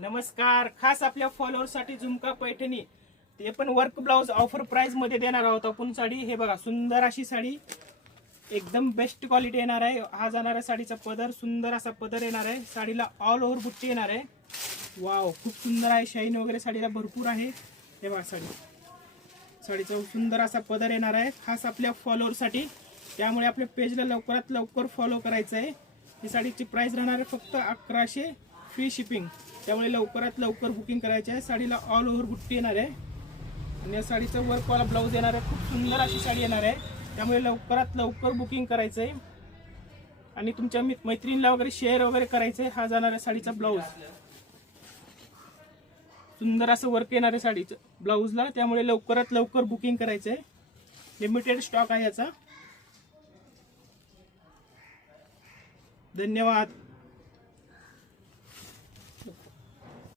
नमस्कार. खास आपल्या फॉलोअर्ससाठी झुमका पैठणी ते पण वर्क ब्लाउज ऑफर प्राइस मध्ये देणार आहोत आपण. साडी हे बघा, सुंदर अशी साडी, एकदम बेस्ट क्वालिटी येणार आहे. हा जाणार आहे साडीचा पदर, सुंदर असा पदर येणार आहे. साडीला ऑल ओव्हर बुट्टी येणार आहे. वाव, खूप सुंदर आहे. शाईन वगैरे साडीला भरपूर आहे. हे बघा साडीचा सुंदर असा पदर येणार आहे खास आपल्या फॉलोअरसाठी. त्यामुळे आपल्या पेजला लवकरात लवकर फॉलो करायचं आहे. ही साडीची प्राइस राहणार आहे फक्त 1100 फ्री शिपिंग. त्यामुळे लवकरात लवकर बुकिंग करायची आहे. साडीला ऑल ओव्हर बुट्टी येणार आहे आणि या साडीचा वर्कवाला ब्लाऊज येणार आहे. खूप सुंदर अशी साडी येणार आहे. त्यामुळे लवकरात लवकर बुकिंग करायचं आहे आणि तुमच्या मैत्रिणीला वगैरे शेअर वगैरे करायचं आहे. हा जाणार आहे साडीचा ब्लाऊज, सुंदर असं वर्क येणार आहे साडीचं ब्लाऊजला. त्यामुळे लवकरात लवकर बुकिंग करायचं आहे. लिमिटेड स्टॉक आहे याचा. धन्यवाद.